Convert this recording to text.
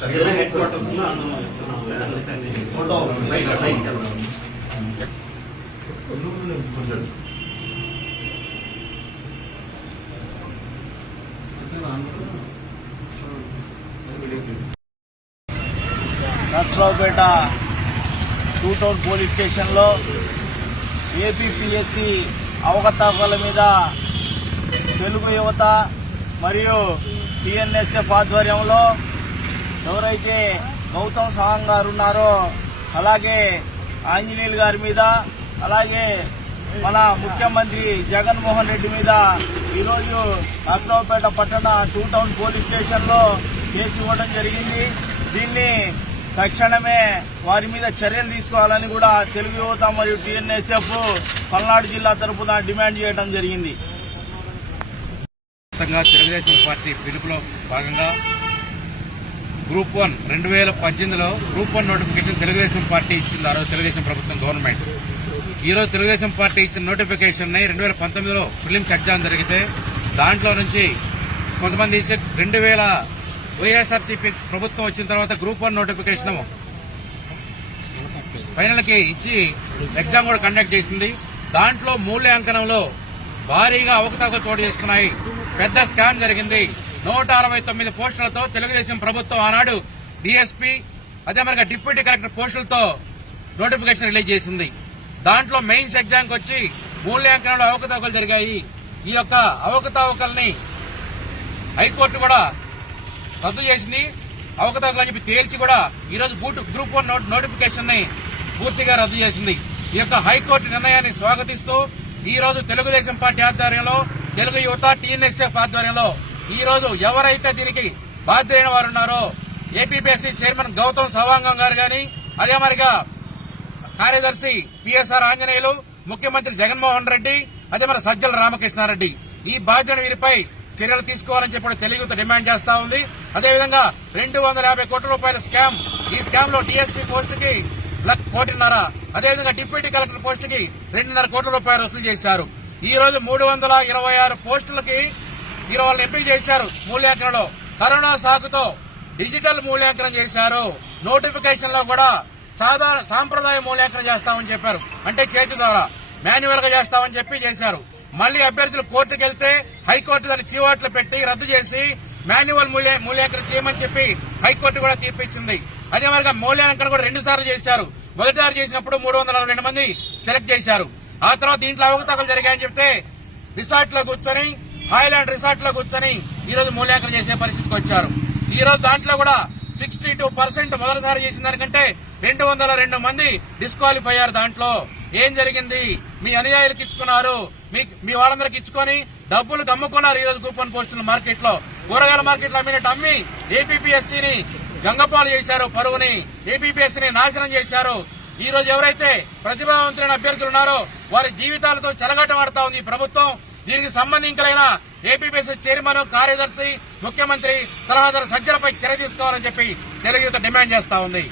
Head క్వార్టర్స్లో అన్నం ఇస్తున్నాం photo. Narasaraopet two town police స్టేషన్లో ఏపీపీఎస్సి అవకతవకల మీద తెలుగు యువత మరియు టిఎన్ఎస్ఎఫ్ ఆధ్వర్యంలో ఎవరైతే గౌతమ్ సవాంగ్ గారు ఉన్నారో అలాగే ఆంజనేయులు గారి మీద అలాగే మన ముఖ్యమంత్రి జగన్మోహన్ రెడ్డి మీద ఈరోజు నర్సరావుపేట పట్టణ టూ టౌన్ పోలీస్ స్టేషన్లో కేసు ఇవ్వడం జరిగింది. దీన్ని తక్షణమే వారి మీద చర్యలు తీసుకోవాలని కూడా తెలుగు యువత మరియు టీఎన్ఎస్ఎఫ్ పల్నాడు జిల్లా తరపున డిమాండ్ చేయడం జరిగింది. తెలుగుదేశం పార్టీ పిలుపులో భాగంగా గ్రూప్ వన్ రెండు వేల పద్దెనిమిదిలో group one notification Telugu Desam party ఇచ్చింది. ఆ రోజు తెలుగుదేశం ప్రభుత్వం గవర్నమెంట్. ఈ రోజు తెలుగుదేశం పార్టీ ఇచ్చిన నోటిఫికేషన్ని రెండు వేల పంతొమ్మిదిలో ప్రిలిమ్స్ ఎగ్జామ్ జరిగితే దాంట్లో నుంచి కొంతమంది రెండు వేల వైఎస్ఆర్సీపీ ప్రభుత్వం వచ్చిన తర్వాత గ్రూప్ వన్ నోటిఫికేషన్ ఫైనల్కి ఇచ్చి ఎగ్జామ్ కూడా కండక్ట్ చేసింది. దాంట్లో మూల్యాంకనంలో భారీగా అవకతవక చోటు చేసుకున్నాయి. పెద్ద స్కామ్ జరిగింది. నూట అరవై తొమ్మిది పోస్టులతో తెలుగుదేశం ప్రభుత్వం ఆనాడు డిఎస్పీ అదే మరి డిప్యూటీ కలెక్టర్ పోస్టులతో నోటిఫికేషన్ రిలీజ్ చేసింది. దాంట్లో మెయిన్స్ ఎగ్జామ్కి వచ్చి మూల్యాంకనంలో అవకతవకలు జరిగాయి. ఈ యొక్క అవకతవకల్ని హైకోర్టు కూడా రద్దు చేసింది. అవకతవకలు అని చెప్పి తేల్చి కూడా ఈరోజు బూట్ గ్రూప్ వన్ నోటిఫికేషన్ని పూర్తిగా రద్దు చేసింది. ఈ యొక్క హైకోర్టు నిర్ణయాన్ని స్వాగతిస్తూ ఈరోజు తెలుగుదేశం పార్టీ ఆధ్వర్యంలో తెలుగు యువత టీఎన్ఎస్ఎఫ్ ఆధ్వర్యంలో ఈ రోజు ఎవరైతే దీనికి బాధ్యులైన వారు ఉన్నారో ఏపీపీఎస్సీ చైర్మన్ గౌతమ్ సవాంగం గారు కానీ అదే మరిగా కార్యదర్శి పిఎస్ఆర్ ఆంజనేయులు ముఖ్యమంత్రి జగన్మోహన్ రెడ్డి అదే మన సజ్జల రామకృష్ణారెడ్డి. ఈ బాధ్యత వీరిపై చర్యలు తీసుకోవాలని చెప్పి తెలుగుతో డిమాండ్ చేస్తా ఉంది. అదేవిధంగా రెండు వందల యాభై కోట్ల రూపాయల స్కామ్ ఈ స్కామ్లో డిఎస్పీ పోస్ట్కి లక్ కోటిన్నర అదేవిధంగా డిప్యూటీ కలెక్టర్ పోస్ట్కి రెండున్నర కోట్ల రూపాయలు వసూలు చేశారు. ఈ రోజు మూడు వందల ఇరవై ఆరు పోస్టులకి మీరు వాళ్ళని ఎంపిక చేశారు మూల్యాంకనంలో. కరోనా సాకుతో డిజిటల్ మూల్యాంకనం చేశారు. నోటిఫికేషన్లో కూడా సాధారణ సాంప్రదాయ మూల్యాంకనం చేస్తామని చెప్పారు. అంటే చేతి ద్వారా మాన్యువల్గా చేస్తామని చెప్పి చేశారు. మళ్ళీ అభ్యర్థులు కోర్టుకు వెళ్తే హైకోర్టు దాన్ని చీవాట్లు పెట్టి రద్దు చేసి మాన్యువల్ మూల్య మూల్యాంకనం చేయమని చెప్పి హైకోర్టు కూడా తీర్పిచ్చింది. అదే మరిగా మూల్యాంకనం కూడా రెండు సార్లు చేశారు. మొదటిసారి చేసినప్పుడు మూడు వందల రెండు మంది సెలెక్ట్ చేశారు. ఆ తర్వాత దీంట్లో అవకతవకలు జరిగాయని చెప్తే రిసార్ట్లో కూర్చొని హాయ్లాండ్ రిసార్ట్లో కూర్చొని ఈ రోజు మూల్యాంకనం చేసే పరిస్థితికి వచ్చారు. ఈరోజు దాంట్లో కూడా సిక్స్టీ టూ పర్సెంట్ మొదటిసారి చేసిన దానికంటే రెండు వందల రెండు మంది డిస్క్వాలిఫై అయ్యారు దాంట్లో. ఏం జరిగింది? మీ అనుయాయులకు ఇచ్చుకున్నారు. మీ మీ వాళ్ళందరికి ఇచ్చుకొని డబ్బులు కమ్ముకున్నారు ఈరోజు కూపన్ పోస్టులు మార్కెట్లో కూరగాయల మార్కెట్లో అమ్మినట్టు అమ్మి ఏపీపీఎస్సీని గంగపాలు చేశారు పరువుని. ఏపీపీఎస్సీని నాశనం చేశారు. ఈ రోజు ఎవరైతే ప్రతిభావంతులైన అభ్యర్థులు ఉన్నారో వారి జీవితాలతో చెలగాటమాడుతా ఉంది ప్రభుత్వం. దీనికి సంబంధించిన ఏపీపీసీ చైర్మన్ కార్యదర్శి ముఖ్యమంత్రి సలహాదారు సజ్జలపై చర్య తీసుకోవాలని చెప్పి తెలుగు డిమాండ్ చేస్తా ఉంది.